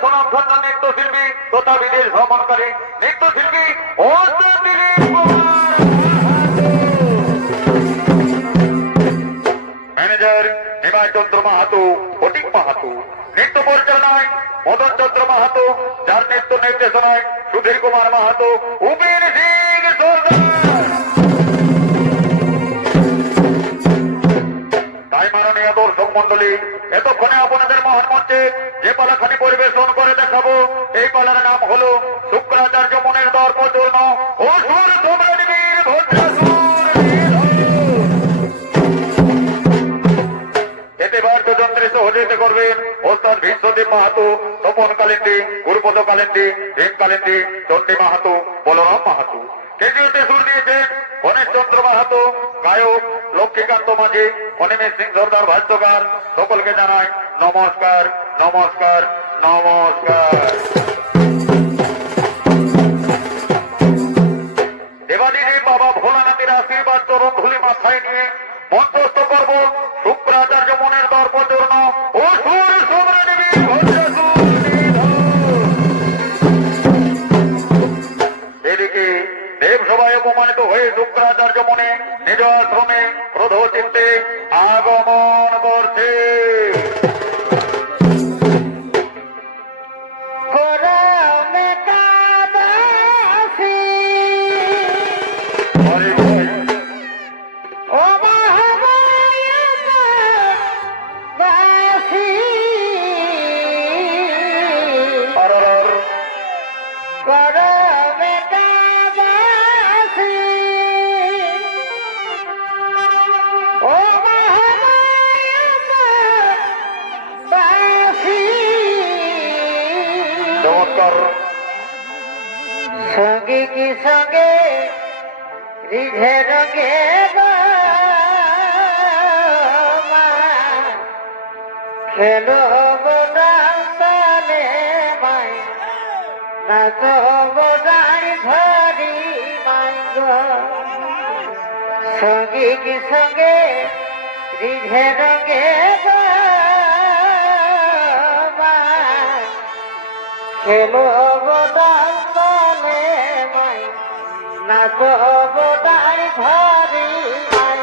সুনামধন্য নৃত্যশিল্পী তথা বিদেশ ভ্রমণকারী নৃত্যশিল্পী ও ম্যানেজার নিমাই চন্দ্র মাহাতো, ফটিক মাহাতো, নৃত্য পরিচালনায় মদন চন্দ্র মাহাতো, যার নৃত্য নির্দেশনায় সুধীর কুমার মাহাতো, উপেন সিং সরদার। তাই মাননীয় দর্শক মন্ডলী, এতক্ষণে আপনাদের মহান মঞ্চে যে পালাখানি পরিবেশন করে দেখাবো, এই পালার নাম হলো শুক্রাচার্য মনের দর্পচূর্ণ ও সুর সম্রাট বীর ভদ্রাসুর। এতে বাদ্যযন্ত্রে সহযোগিতা করবেন ওস্তাদ বিশ্বদেব মাহাতো, তপন কালিন্দী, গুরুপদ কালিন্দী, ভীম কালিন্দী, চণ্ডী মাহাতো, বলরাম মাহাতো। কেজিওতে সুর দিয়েছেন গণেশ চন্দ্র মাহাতো, গায়ক লক্ষ্মীকান্ত মাঝি, অনিমেষ সিং সর্দার ভাষ্যকার। সকলকে জানাই নমস্কার, নমস্কার, নমস্কার। দেবাদিদেব বাবা ভোলানাথের আশীর্বাদ চরণ ধুলি মাথায় নিয়ে মঞ্চস্থ করব শুক্রাচার্য মনের দর্পচূর্ণ ও সুর সম্রাট বীর ভদ্রাসুর। এদিকে দেবসভায় অপমানিত হয়ে শুক্রাচার্য মনে নিজ আশ্রমে ক্রোধ চিত্তে আগমন করছে। সঙ্গে কি সঙ্গে রিঝে রঙে খেলো বোদালে মাই না তো বোদাই ধরি মাই গো। সঙ্গে কি সঙ্গে রিঝে রঙে খেলো বোদালে মাই না তো বোদাই ধরি মাই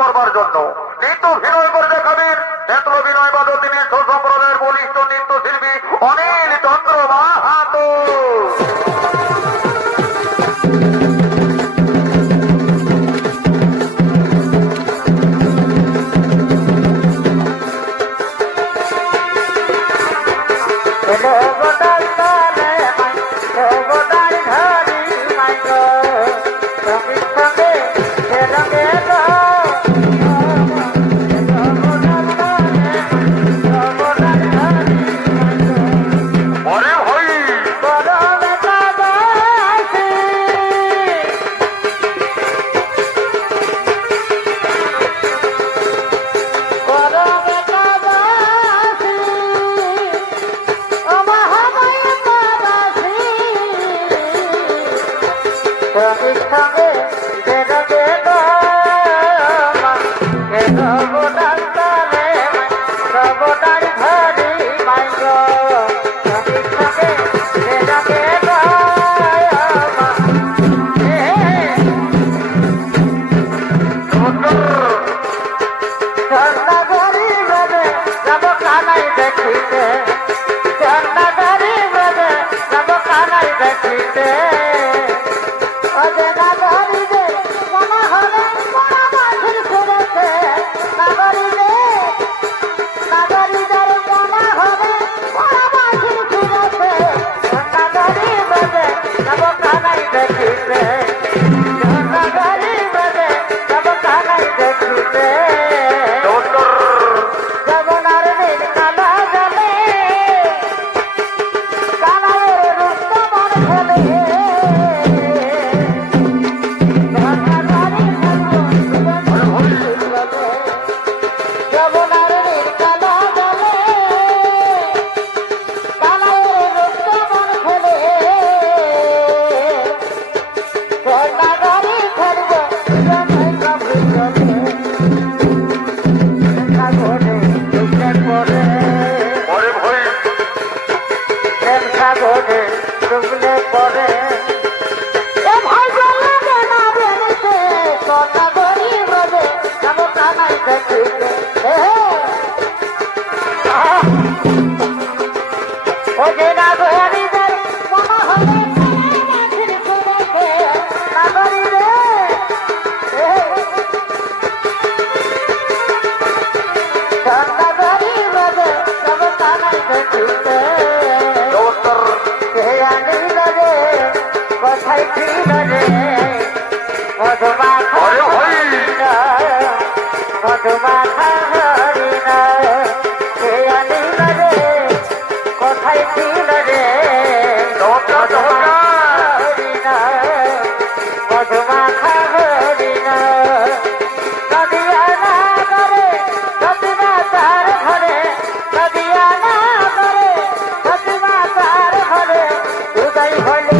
করবার জন্য নৃত্য অভিনয় করে দেখাবেন নেত্র বিনয় বাদী সম্প্রদায়ের বলিষ্ঠ নৃত্যশিল্পী অনিল চন্দ্র মাহাতো। কানায়ের রূপ তোমার প্রেম সাগরে ডুবলে পরে এ ভাই বলে না বেরিতে কথা গরি বলে যাব কানাই দেখিতে ও যে না গরি যায় মনে হলে কাছের করে না গরি রে কথা গরি বলে যাব কানাই দেখিতে কোথায় ছিল রে মধুমাখা মধুমাখা হরিণ সে আনিল রে কোথায় ছিল রে হরিণ মধুমাখা হরিণ নদিয়া না করে নদিয়া তার ঘরে নদিয়া না করে নদিয়া তার ঘরে উদয় হলো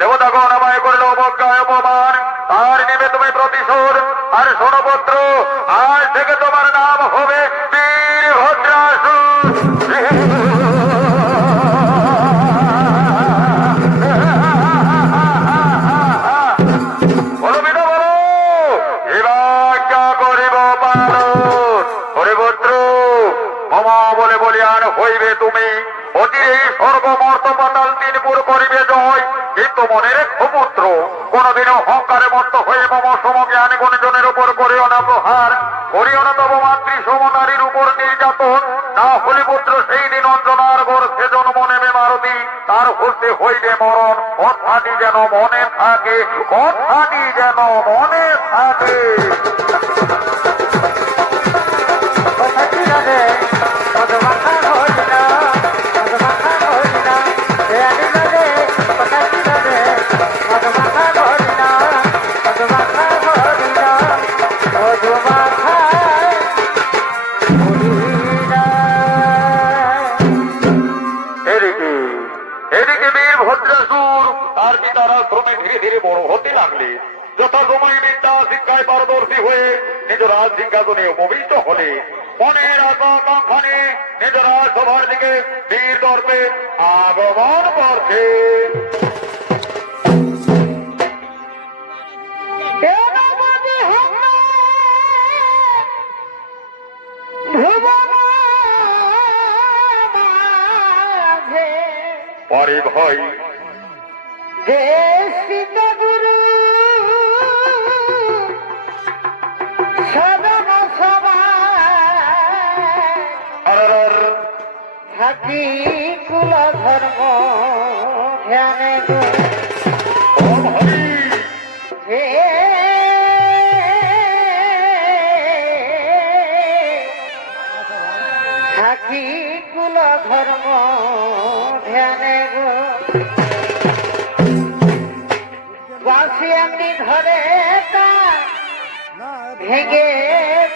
দেবতাগণ আমায় করল অবজ্ঞায় অপমান আর নেবে তুমি প্রতিশোধ আর শোনো পুত্র আজ থেকে তোমার নাম হবে বীরভদ্রাসুর বলো পিতা বলো এবার যা করিব পালন ওরে পুত্র মমা বলে বলিয়ান হইবে তুমি অতিরেই স্বর্গ মর্ত পাতাল তিনপুর করিবে জয় কিন্তু মনে রেখো পুত্র কোনদিনও অহংকারে মত্ত হয়ে মম সমজ্ঞান গুণজনের উপর করিও না প্রহার করিও না তব মাতৃ সম নারীর উপর নির্যাতন না হলে পুত্র সেই দিন অঞ্জনার গর্ভে জন্ম নেবে মারতি তার হতে হইবে মরণ কথাটি যেন মনে থাকে কথাটি যেন মনে থাকে এদিকে বীরভদ্রাসুর তার পিতারা ক্রমে ধীরে ধীরে বড় হতে লাগলে যথাসময় বিদ্যা শিক্ষায় পারদর্শী হয়ে নিজ রাজ সিংহাসনে উপবিষ্ট হলে মনের আকাঙ্ক্ষা নিয়ে নিজ রাজসভার দিকে বীর দর্পে আগমন করছে। পরে ভাই দেশিত গুরু সদন সভায় আর থাকি কুল ধর্ম ধ্যানে গো ও ভাই হে থাকি কুল ধর্ম ধ্যানে গো বাসি আমি ধরে তা ভেঙে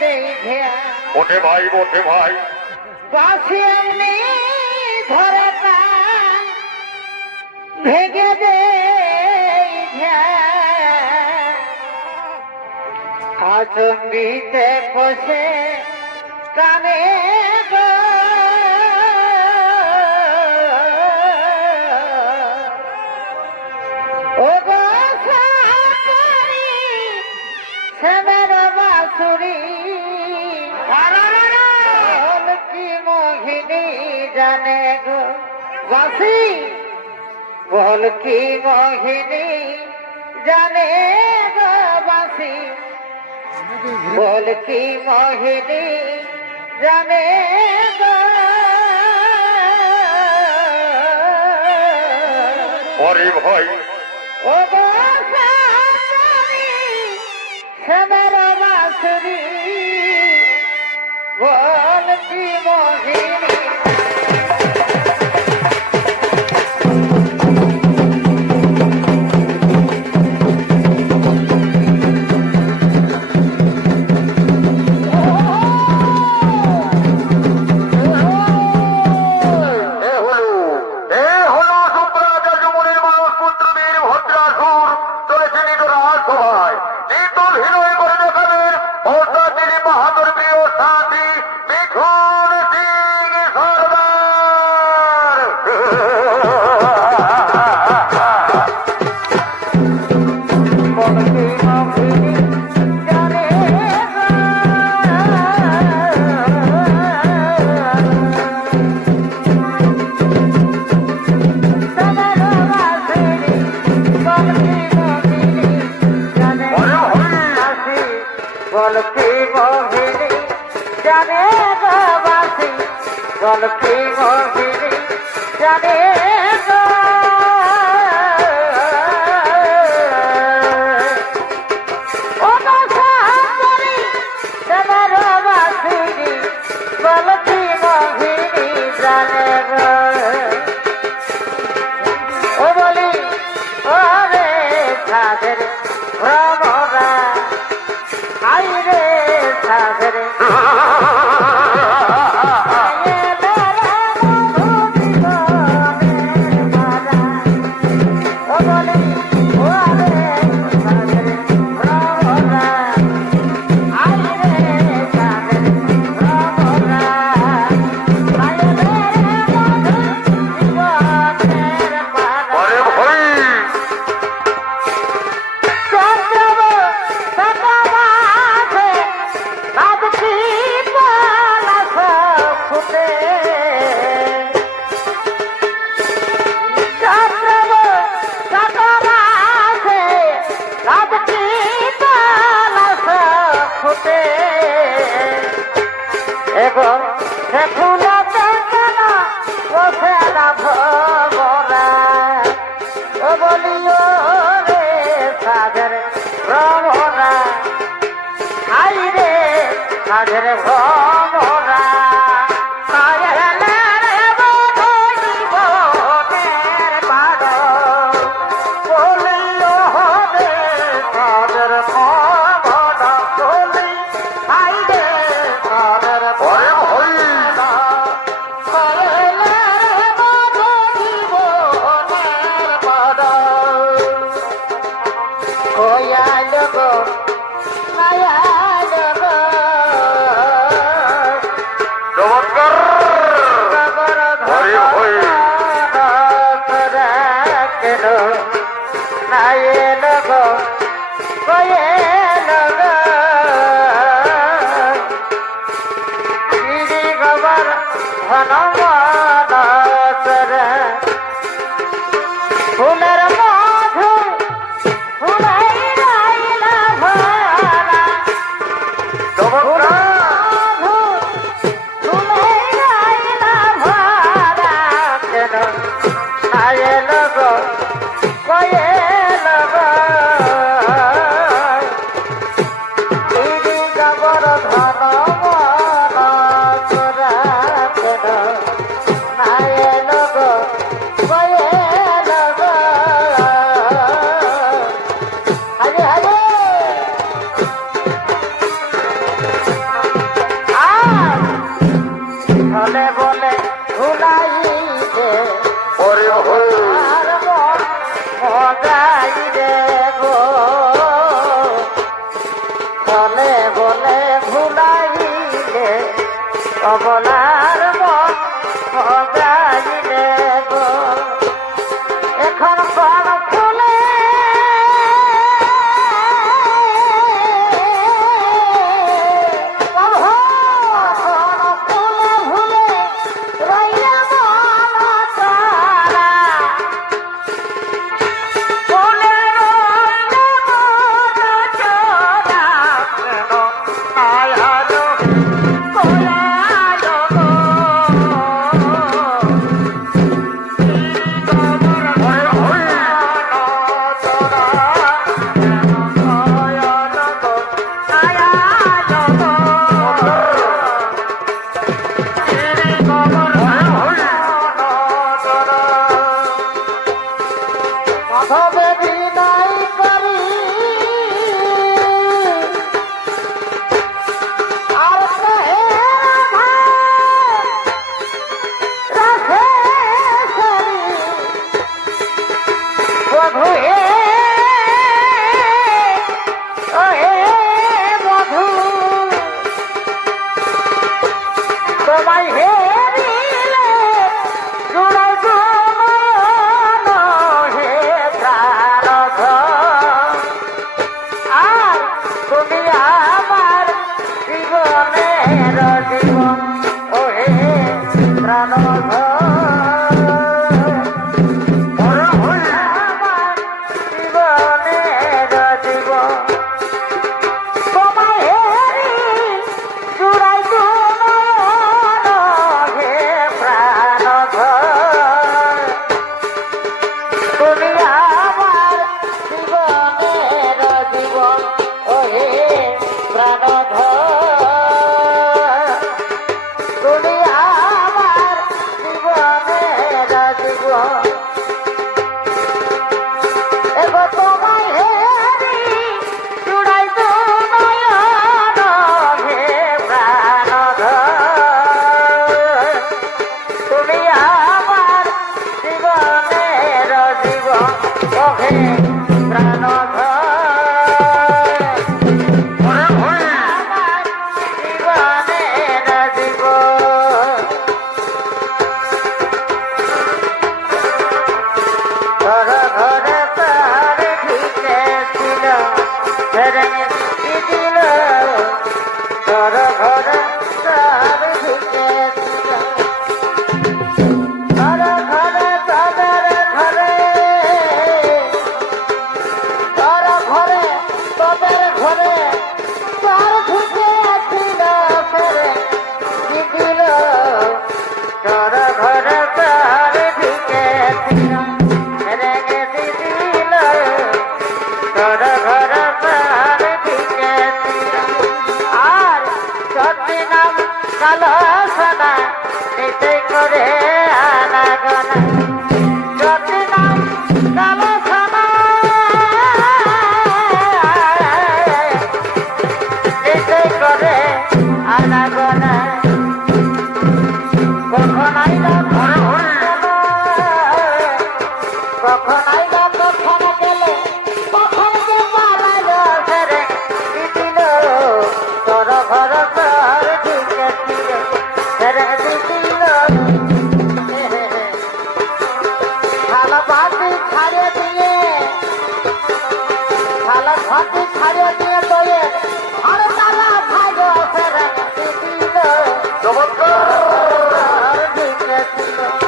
দেই ধ্যান ওঠে ভাই ওঠে ভাই বাসি আমি ধরে তা ভেঙে দেই ধ্যান আচম্বিতে বসে কানে গো ও গো সাকারি সেমের বাসুরি বল কি মোহিনী জানে গো বাসি বল কি মোহিনী জানে গো বাসি বল কি মোহিনী জানে গো পরে ভাই ও গো সাকারি সেমের বাসুরি বল কি মোহিনী এ হলো শুক্রাচার্য মুনির মানস পুত্র বীর ভদ্রাসুর চলেছে নিজ রাজসভায় নিতল হৃদয় করে দেখাবেন ওস্তাদ দিলীপ বাহাদুর প্রিয় সাথী মিঠুন সিং সরদার বল কি মোহিনী জানে বল কি মোহিনী জানে গো বাসি বল কি মোহিনী জানে গো ও গো সাকারি সেমের বাসুরি বল কি মোহিনী জানে গো ও বলি ও রে সাধের ভ্রমরা আই রে সাধের ও বলি ও রে সাধের ভ্রমরা আই রে সাধের ভ্রমরা আই রে জীবনের পারা পরে ভাই এবং সে ফুলাতে কেন বসে না ভরা ও বলিও রে সাধের ভ্রমরা আই রে সাধের ভ্রমরা পরে ভাই চমৎকার পরে ভাই ভুলাইতে ওরে হই আর মন মজাই রে গো বলে বলে ভুলাইলে কমলার মন মজাইলে গো এখন কোন ফুলে মাধবে বিদায় করি আর কহে রাধে রাধেশ্বরী বধু হে ও হে বধু তোমায় হেরিলে জুড়াই জীবন ও হে প্রাণ জীবনের জীবন তোমায় হেরি চূড়াই হে প্রাণ তুমি আমার জীবনের জীবন ও হে প্রাণ তুমি আমার জীবনের জীবন এগো তোমায় হেরি চূড়াই নয়ন হে প্রাণ তুমি আমার জীবনের জীবন ও হে প্রাণ কালো সোনা নিতে করে আনাগোনা যদি নাম কালো সোনা নিতে করে আনাগোনা কখন আইলা কখন আইলা কখন গেলে কখন যে পালাইলো ফেরে দিদিল তোর ঘর ঘর ঢুকেছিল ফেরে দিদিল ভালো বাতি ছাড়িয়ে দিয়ে ভালো ঘটি ছাড়িয়ে দিয়ে তোয়ে আর তালা ভাগো ফেরে দিদিল ঘর ঢুকেছিল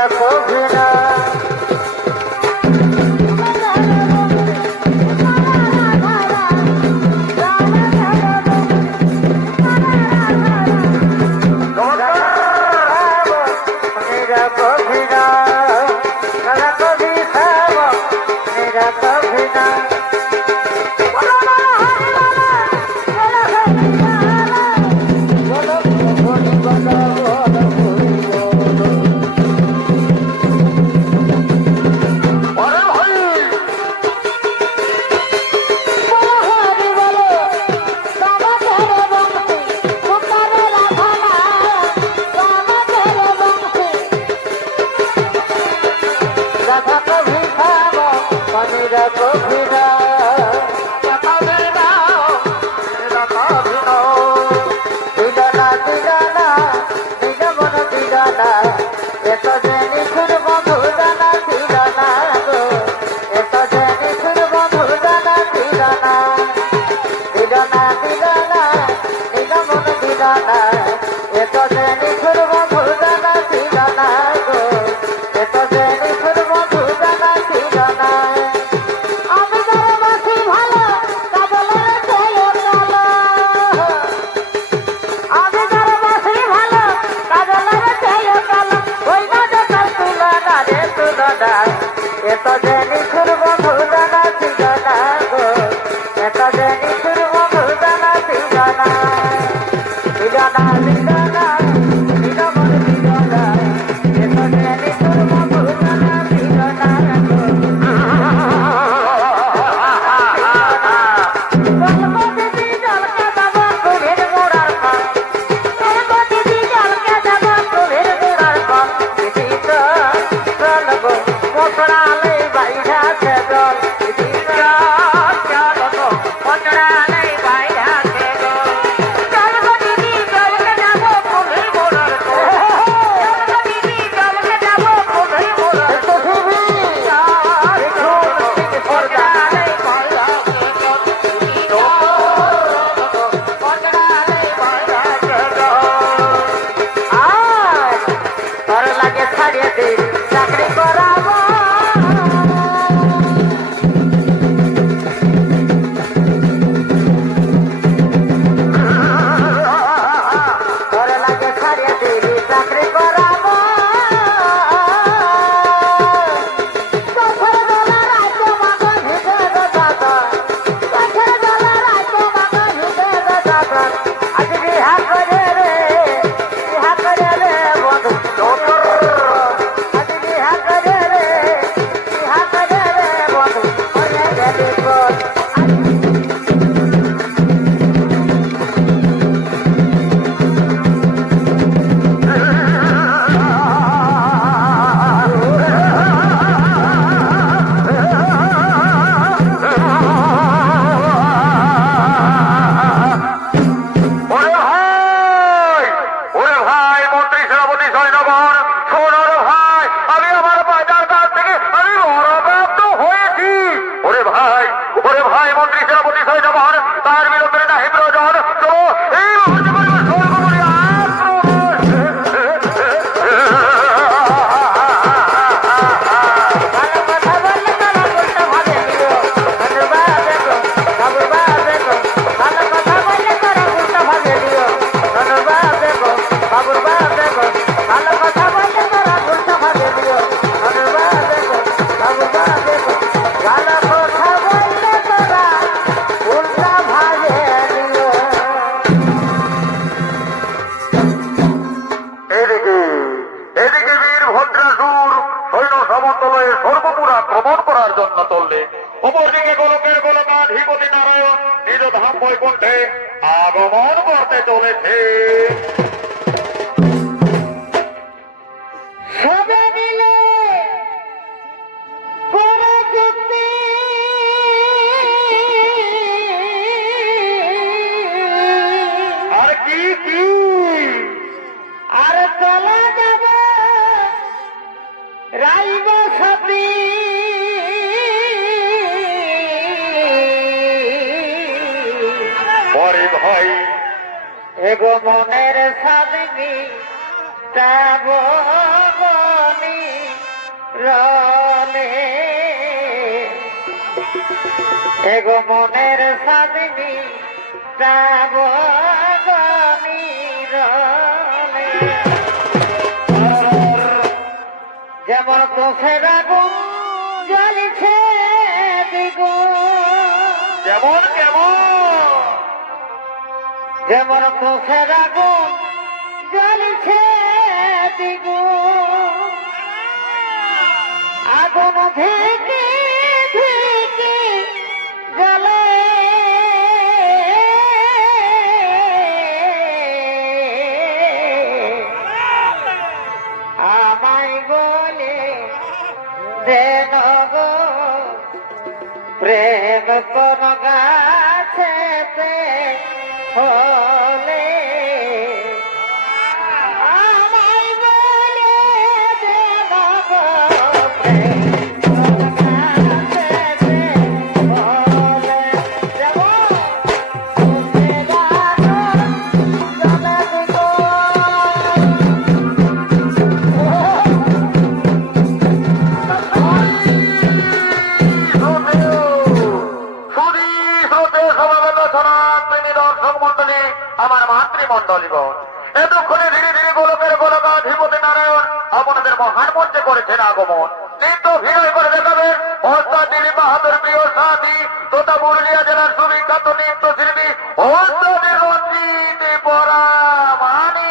मेरा कभी ना मेरा कभी ना मेरा कभी खाब मेरा कभी ना मेरा कभी ना দিদানা দিদানা নিজ মন দিদানা এত যে নিখুর বন্ধু দানা দিদানা গো এত যে নিখুর বন্ধু দানা দিদানা দিদানা দিদানা নিজ মন দিদানা এত যে নিখুর বন্ধু দানা দিদানা গো এত যে নিখুর বন্ধু দানা দিদানা আমি যারা বাসি ভালো কাজলের চেয়ে কালো আমি যারা বাসি ভালো কাজলের চেয়ে কালো ওই না দেখার তুলনা রে তুলনা এত যে নিখুর বন্ধু দানা দিদানা গো এত যে নিখুর বন্ধু দানা দিদানা দিদানা দিদানা দিদা মন দিদানা এত যে নিখুর বন্ধু দানা দিদানা গো চাকরি করাবো তোর লাগে ছাড়িয়ে দিবি চাকরি করাবো চোখের বেলা রাজ্য মাথা ভিজে দাদা চোখের বেলা রাজ্য মাথা ভিজে দাদা আজ বিহা করে রে বন্ধু সর্বপুরা আক্রমণ করার জন্য চললে অপরদিকে গোলকের গোলকাধিপতি নারায়ণ নিজ ধাম বৈকুণ্ঠে আগমন করতে চলেছে। সবে মিলে করে যুক্তি আর কি কি আর চলে যাবে রাইব সতী পরে ভাই এগো মনের সাদগি তাবনি রলে এগো মনের সাদিনী যাব গনি রলে যেমন চোখের আগুন জ্বলিছে দ্বিগুণ যেমন কেমন যেমন চোখের আগুন জ্বলিছে দ্বিগুণ আগুন থেকে থেকে জ্বলে আমায় বলে দেন গো প্রেম কোন গাছেতে হলে আমায় বলে দেন গো প্রেম কোন গাছেতে হলে যেমন চোখের আগুন জ্বলে আমার মাতৃমন্ডলীগণ এতক্ষণে ধীরে ধীরে গোলকের গোলকাধিপতি নারায়ণ আপনাদের মহান মঞ্চে করেছেন আগমন নৃত্য ভিড় করে দেখাবেন হস্তা দিলীপ বাহাদুর প্রিয় সাথী তথা পুরুলিয়া জেলার সুবিখ্যাত নৃত্য শিল্পী হস্তাদি রঞ্জিত পরামানি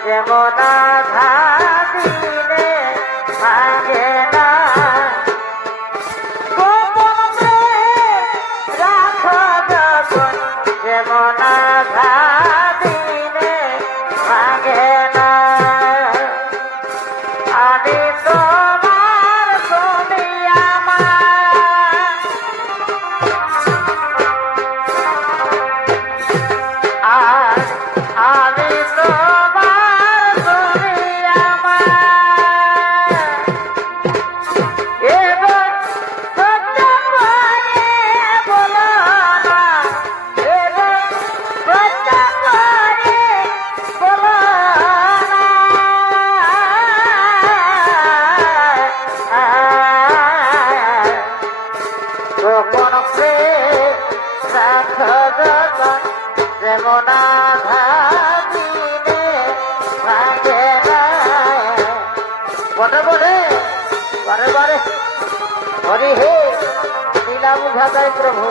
যেমন দিনে ভাঙে না গোপন রাখো যখন যেমন দিনে ভাঙে না আমি তোমার তুমি আমার আর আমি তোমার হরি হে লীলা বুঝা যায় প্রভু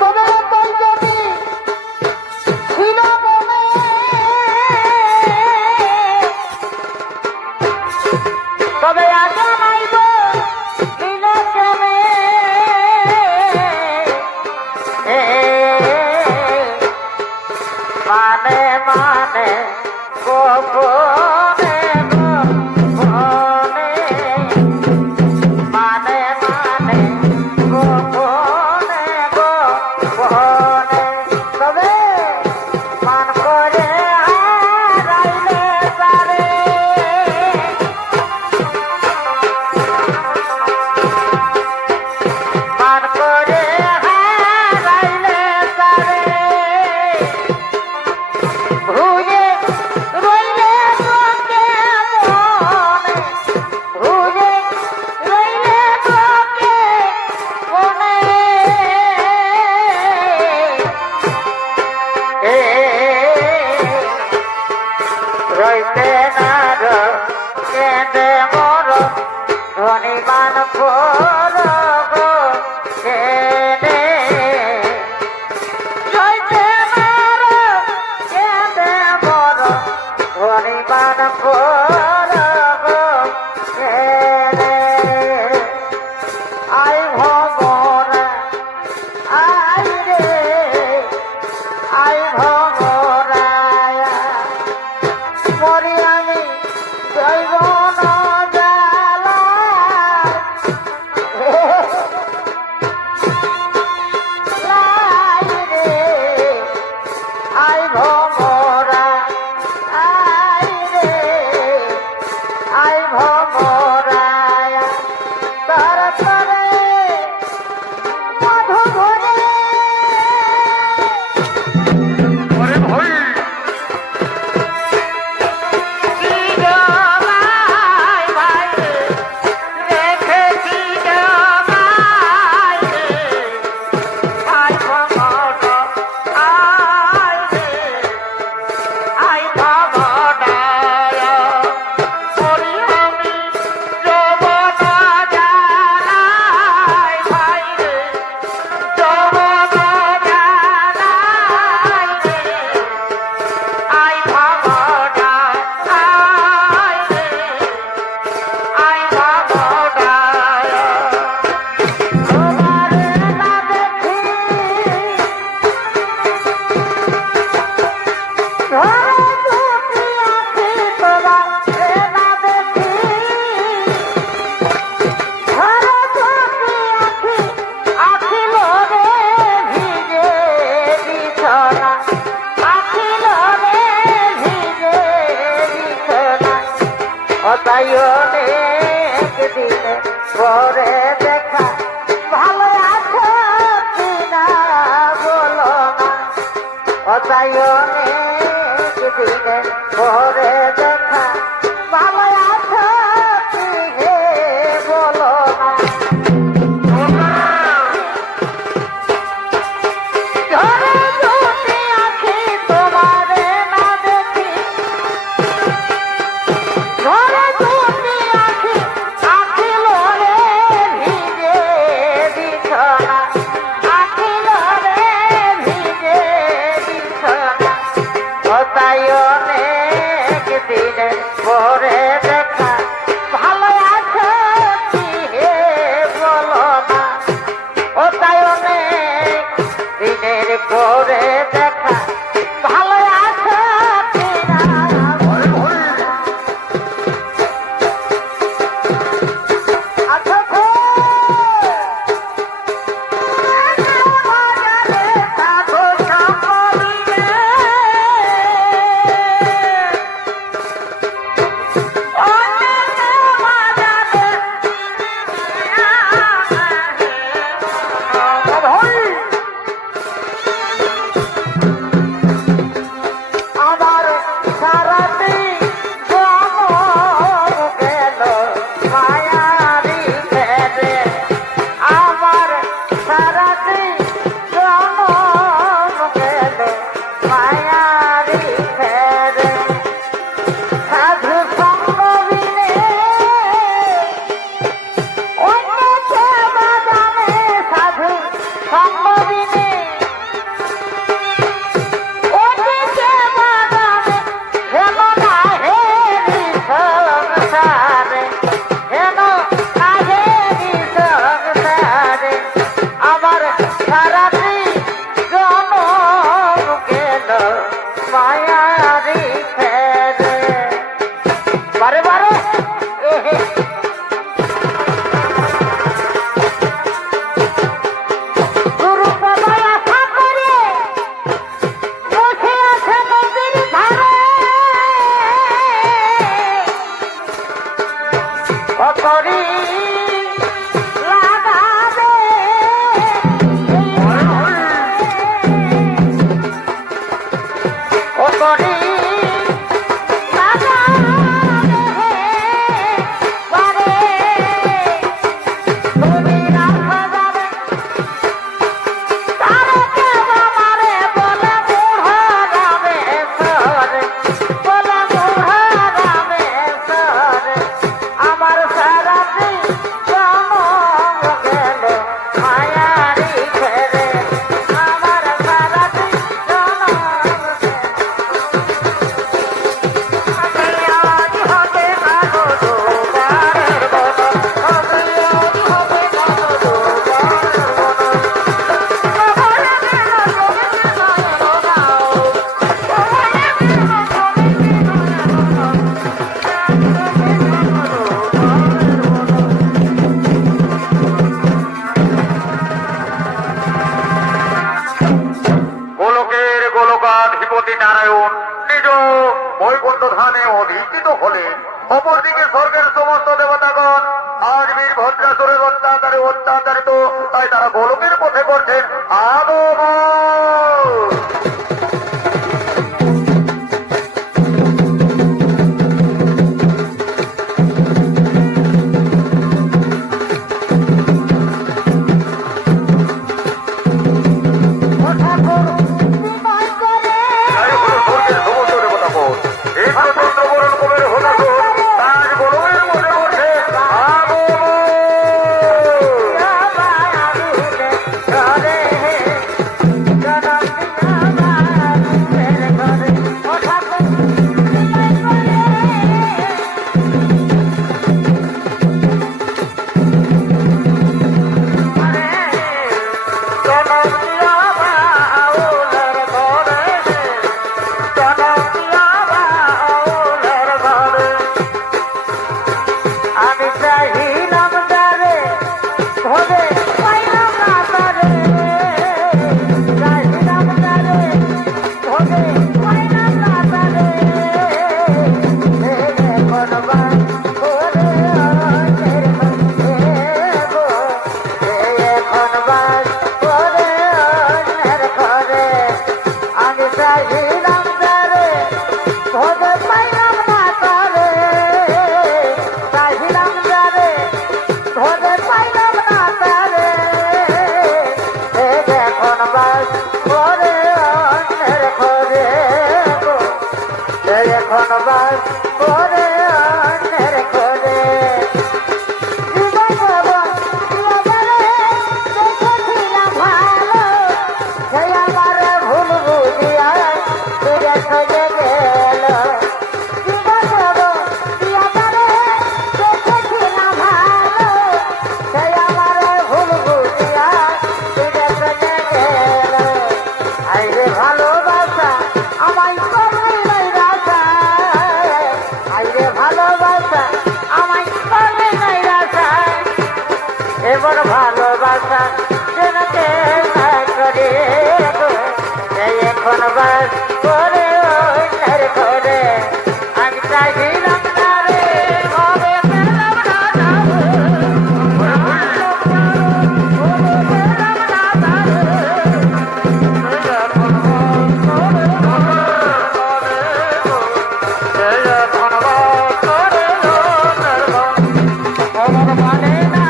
তোমার পঞ্চমী ছিল মনে তবে আগে নাইব লীলা ক্রমে মানে মানে গোপনে গোপনে মানে মানে গোপনে গোপনে তবে মান করে হারাইলে তারে মান করে হারাইলে তারে ভুলে রইলে তোকে মনে ভুলে রইলে তোকে মনে রইতে না কেঁদে মর ধনী মান ফোর গো কেঁদে রইতে না কেঁদে মর ধনী মান ফোর গো কেঁদে আই ভমরা আই রে আই ভমরায়া মরি আমি জৈব জ্বালা লাই রে আই ভমরা আই রে আই ভমরায়া তার তরে মধু ভরে ওরে ভাই চিরমাই ভাই রেখেছি জমাই আই ভমরা আই রে আই ভমরায়া মরি আমি যৌবন জ্বালাই ভাই রে যৌবন জ্বালাই রে আই ভমরা আই রে আই ভমরা তোমারে না দেখি ধরে দুটি আঁখি তোমারে না দেখি ধরে দুটি আঁখি আঁখিল রে ভিজে বিছনা আঁখিল রে ভিজে বিছনা অতাই অনেক দিনে পরে দেখা ভালো আছো কিনা বলো না অতাই অনেক দিনে পরে দেখা ভালো আছো কিনে বলো না ধরে দুটি আঁখি তোমারে না দেখি ধরে দুটি আঁখি আঁখিল রে ভিজে বিছনা আঁখিল রে ভিজে বিছনা তাই অনেক দিনে পরে দেখা করি গোলকের গোলকাধিপতি নারায়ণ নিজ বৈকুণ্ঠ ধামে অধিষ্ঠিত হলে অপরদিকে স্বর্গের সমস্ত দেবতাগণ আজ বীর ভদ্রাসুরের অত্যাচারে অত্যাচারিত, তাই তারা গোলকের পথে করছেন আগমন। এবার ভালোবাসা জেনাকে করে এখন বাস করে করে আমি চাইলাম না রে হবে পেলাম না মানে না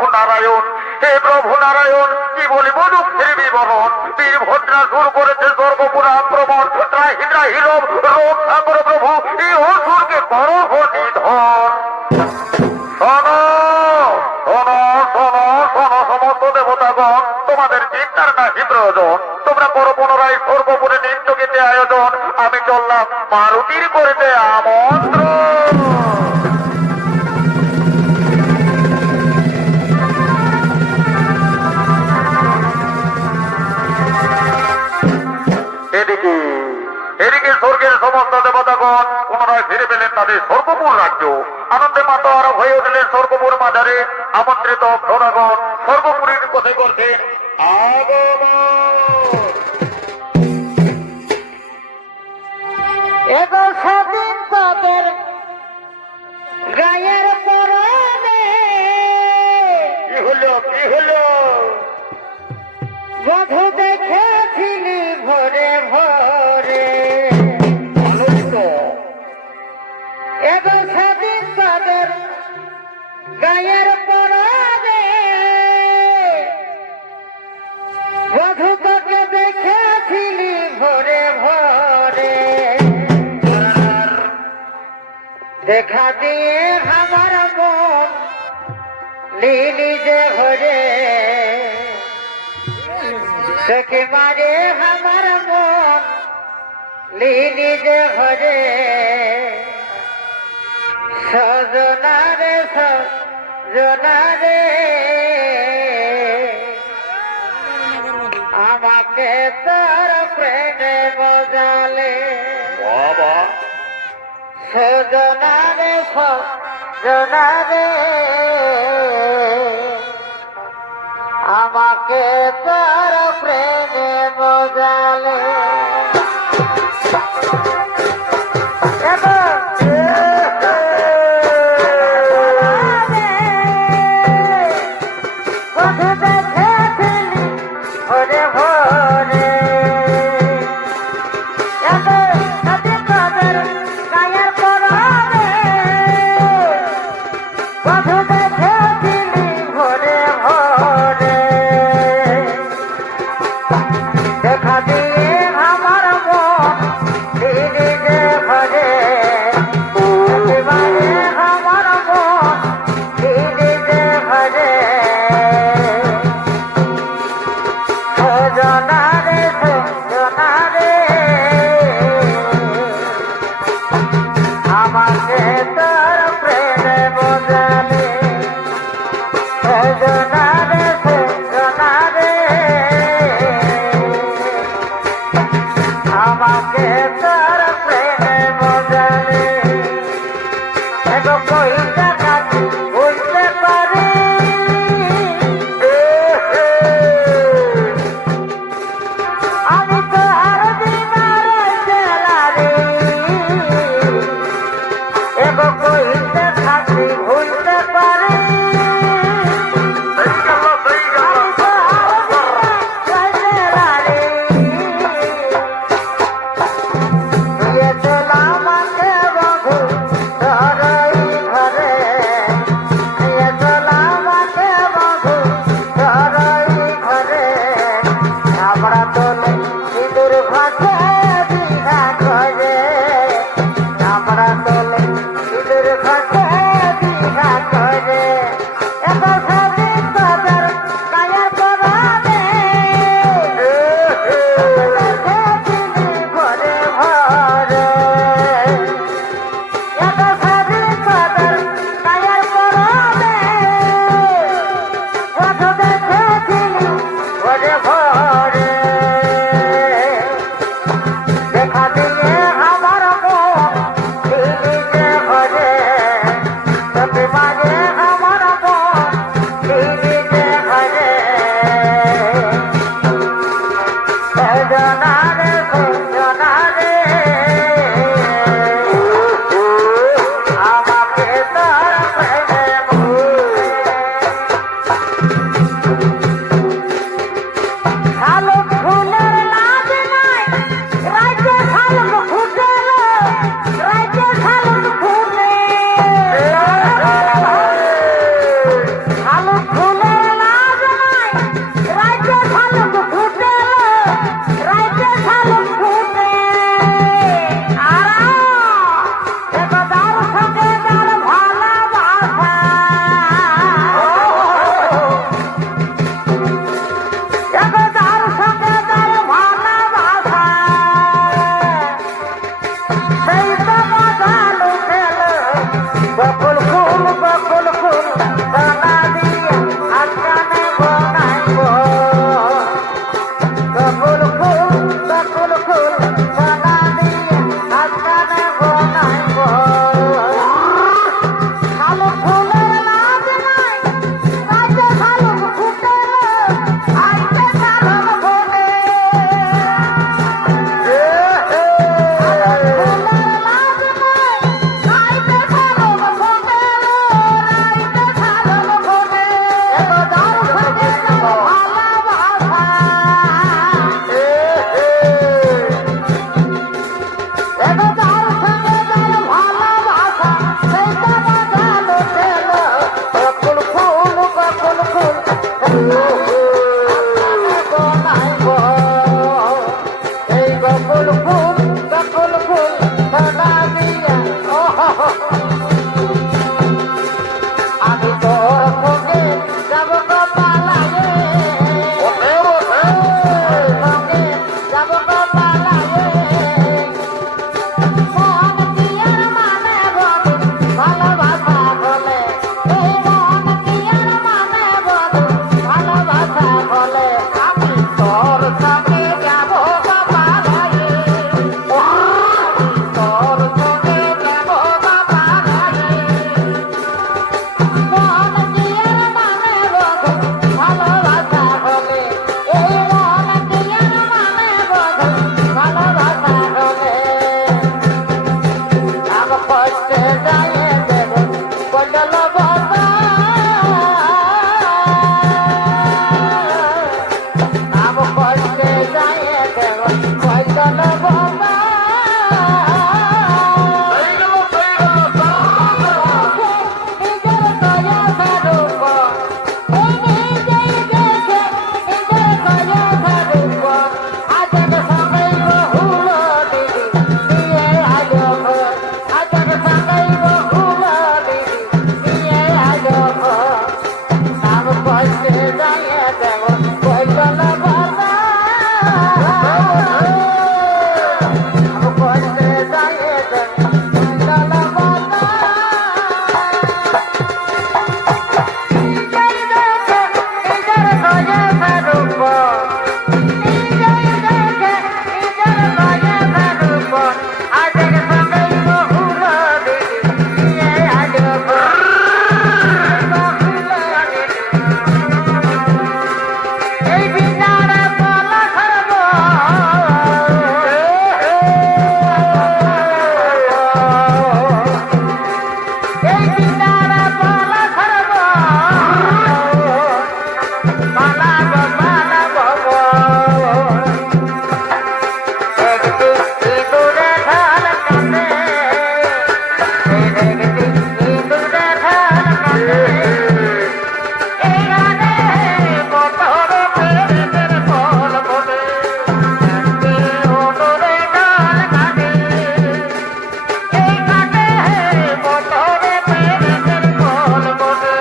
প্রভু নারায়ণ, হে প্রভু নারায়ণ, কি বলিব দুঃখের বিবরণ। বীরভদ্রা সুর করেছে স্বর্গপুরা আক্রমণ, ত্রাহি ত্রাহি রোগ রক্ষা করো প্রভু, এই অসুরকে করো নিধন। শোনো শোনো শোনো শোনো সমস্ত দেবতাগণ, তোমাদের চিন্তার নাহি প্রয়োজন। তোমরা করো পুনরায় স্বর্গপুরে নৃত্য গীতে আয়োজন। আমি চললাম মারুতির করিতে আমন্ত্রণ। এদিকে এদিকে স্বর্গের সমস্ত দেবতাগণ পুনরায় ফিরে পেলেন তাদের স্বর্গপুর রাজ্য। আনন্দে মাতার হয়ে উঠলেন স্বর্গপুর মাঝারে। আমন্ত্রিত ভ্রমণগণ স্বর্গপুরীর কথা করছেন আগমন। এগো সেদিন তাদের গায়ের পরনে কি হলো কি হলো? বধূ দেখেছিলি ভোরে ভোরে। আনন্দিত এগো সেদিন তাদের গায়ের পরনে বধূ তোকে দেখেছিলি ভোরে ভোরে। দেখা দিয়ে আমার মন লিলি যে ঘরে, দেখে মারে আমার মন লিলি যে ঘরে। সজনা রে সজনা রে, আমাকে তোর প্রেমে বজালে। বাবা সজনা রে সজনা রে, আমাকে তোর প্রেমে বজালে। ভোরে ভোরে গায়ের পরনে বধূ দেখেছিলি ভোরে ভোরে। দেখা দিয়ে আমার মন দিদি যে ঘরে, একেবারে আমার মন দিদি যে ঘরে। রাইতে শালুক ফুটে রাইতে শালুক ফুটে আরা একদার সঙ্গে তার ভালোবাসা একদার সঙ্গে তার ভালোবাসা সেই তো মজা লুটেল বকুল ফুল বানা দিয়ে আজকানে বনাইব বকুল ফুল বানা দিয়ে আজকানে বনাইব শালুক ফুলের লাজ নাই রাইতে শালুক ফুটে আইতে শালুক ফোটে আমি তোর সঙ্গে যাব গো পালায়ে সঙ্গে যাব গো পালায়ে মন কি আর মানে বধু ভালোবাসা বলে এই মন কি আর মানে বধু ভালোবাসা বলে আমি তোর সঙ্গে যাব গো পালায়ে আমি তোর সঙ্গে যাব গো পালায়ে মন কি আর মানে বধু ভালোবাসা বলে এই মন কি আর মানে বধু ভালোবাসা বলে আগ কষ্টে যায় দেব বদল বাবা আগ কষ্টে যায় দেব বদল বাবা নিজের কয়া স্বরূপ এই নিজেই দেখে নিজের কয়া স্বরূপ আজব সবাই বহুল দিদি নিয়ে আজব আজব সবাই বহুল দিদি নিয়ে আজব নাম কষ্টে যায় দেব বদল বাবা নাম কষ্টে যায় দেব বদল বাবা নিজের দেখে নিজের কয়া স্বরূপ নিজেই দেখে নিজের কয়া স্বরূপ আজব সবাই বহুল দিদি নিয়ে আজব বহুল দিদি এই বিনার পলা খরব এই বিনার পলা খরব পালাব পালাব একটি ইঁদুরে ঢাল কাটে একটি ইঁদুরে ঢাল কাটে এই গানে বতর প্রেমের ফল ফোটে একটি ইঁদুরে ঢাল কাটে এই গানে বতর প্রেমের ফল ফোটে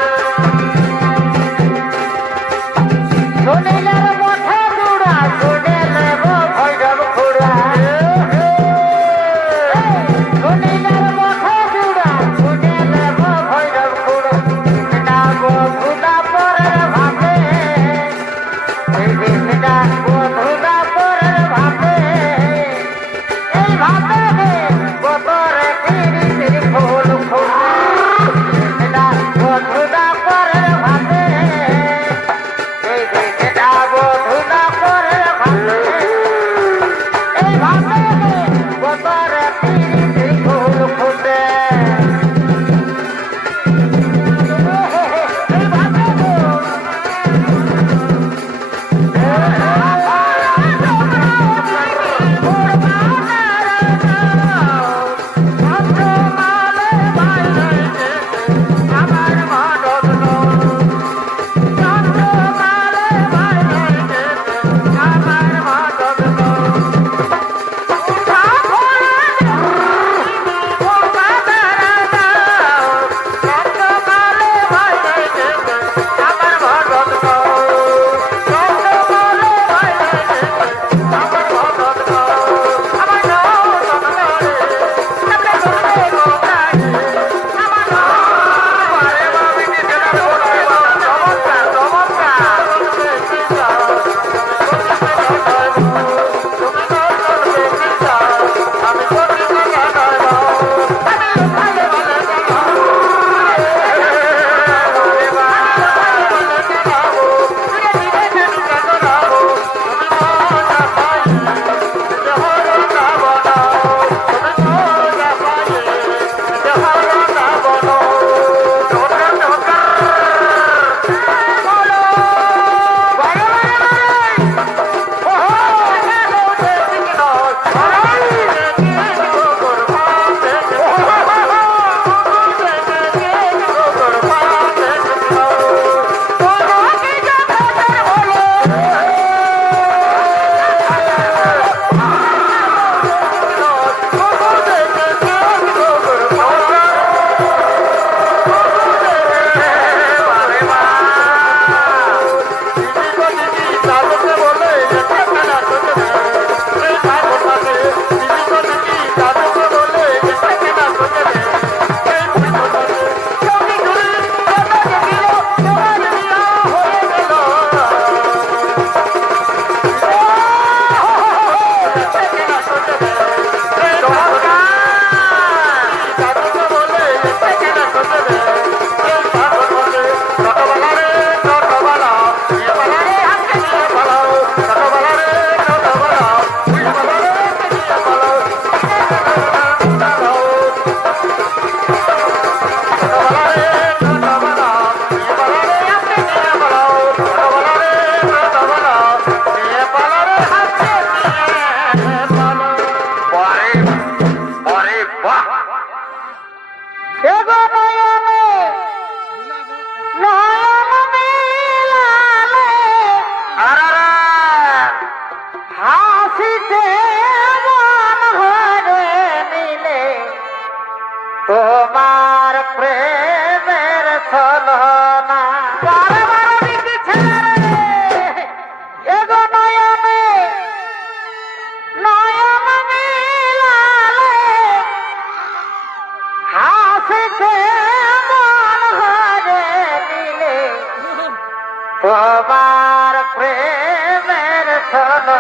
চলো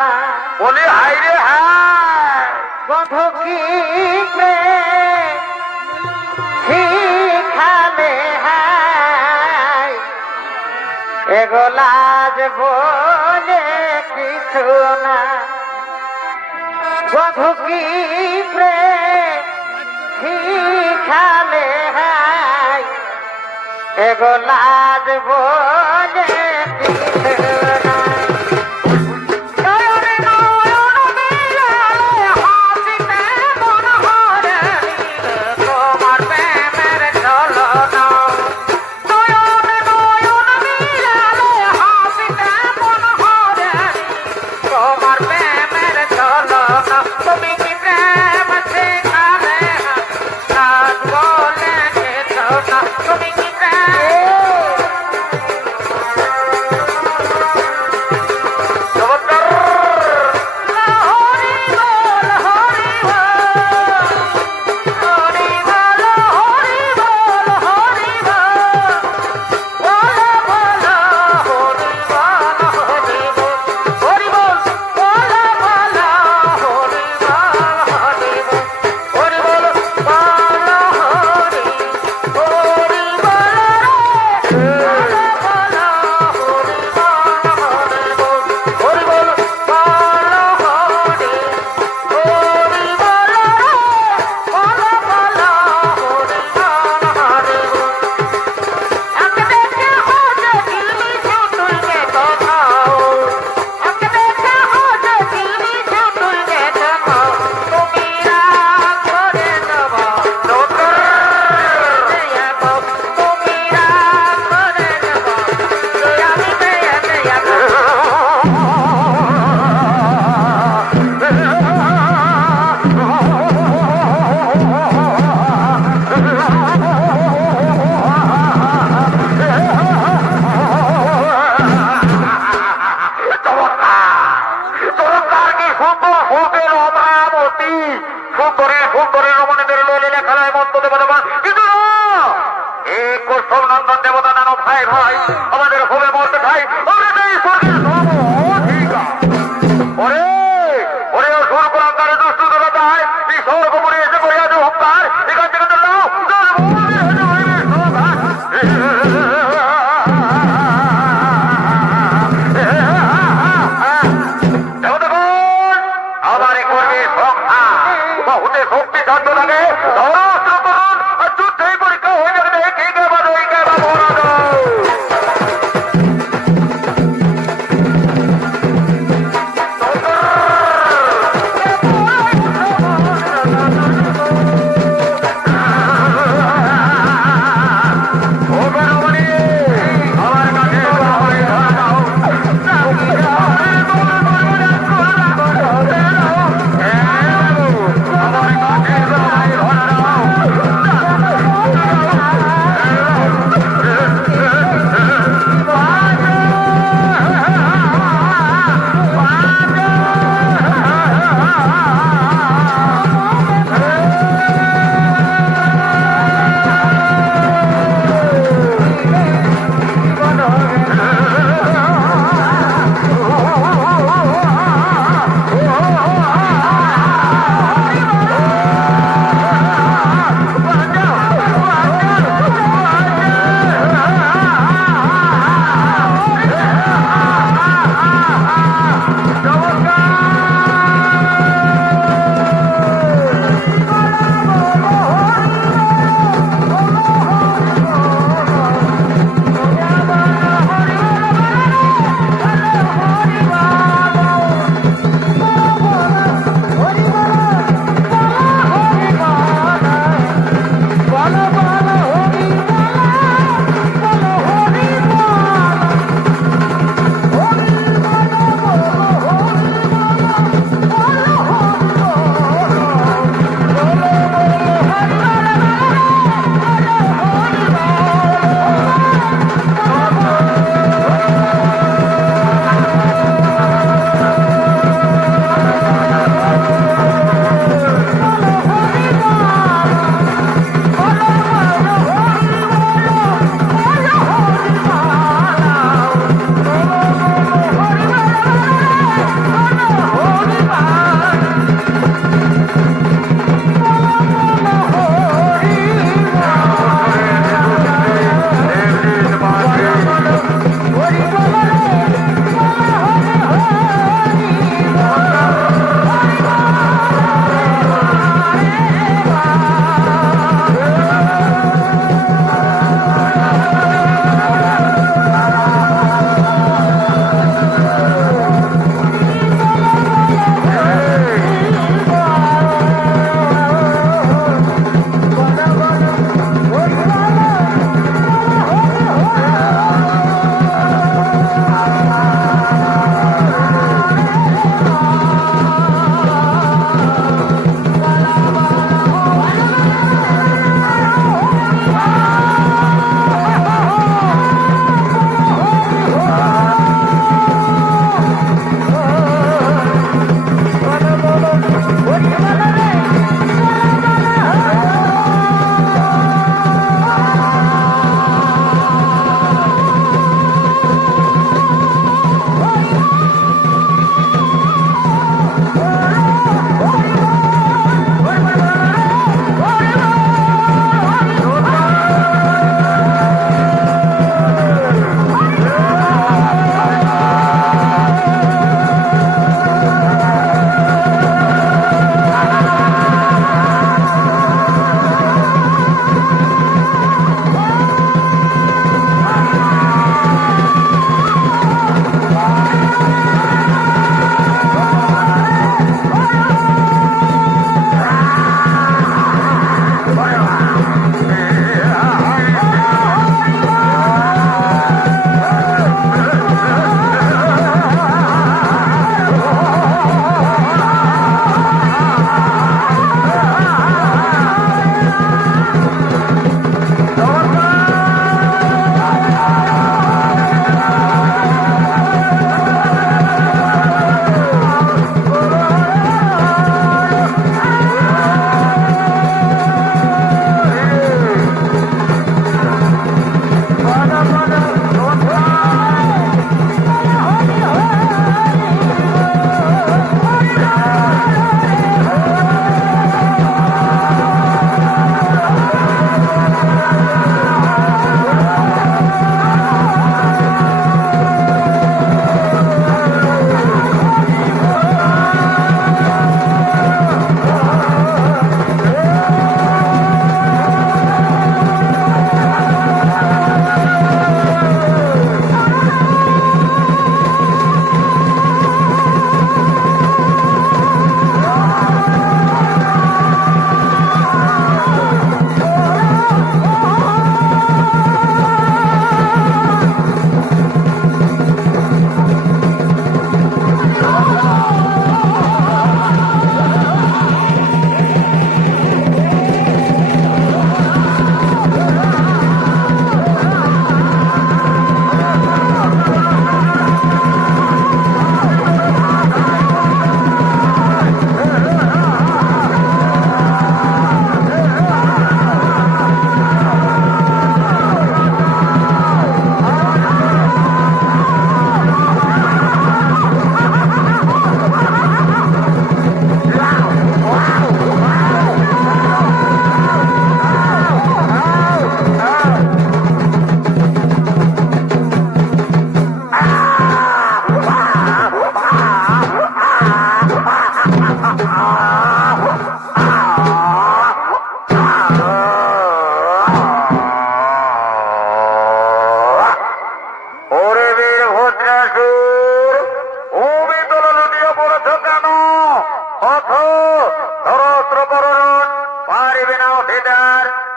না বলি হাই রে হাই বন্ধু কি প্রেম শিখালে হাই এগোলাজ বলে কিছু না বন্ধু কি প্রেম শিখালে হাই এগোলাজ বলে কিছু না আমাদের হবে মরতে খাই ওরে ওরে সুর করার দ্বারা দুষ্টু ধরা যায় এই স্বর্গ মরে এসে পড়ে আছে হুঙ্কার এখান থেকে তো নাও আমারে করবে সংখ্যা হতে শক্তি সাধ্য লাগে অস্ত্র করুন আর যুদ্ধেই পরীক্ষা হয়ে যাবে কে কে বাদ ওই কে বা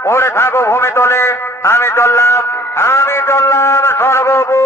পড়ে থাকো ভূমি তলে, আমি চললাম সর্বভূ।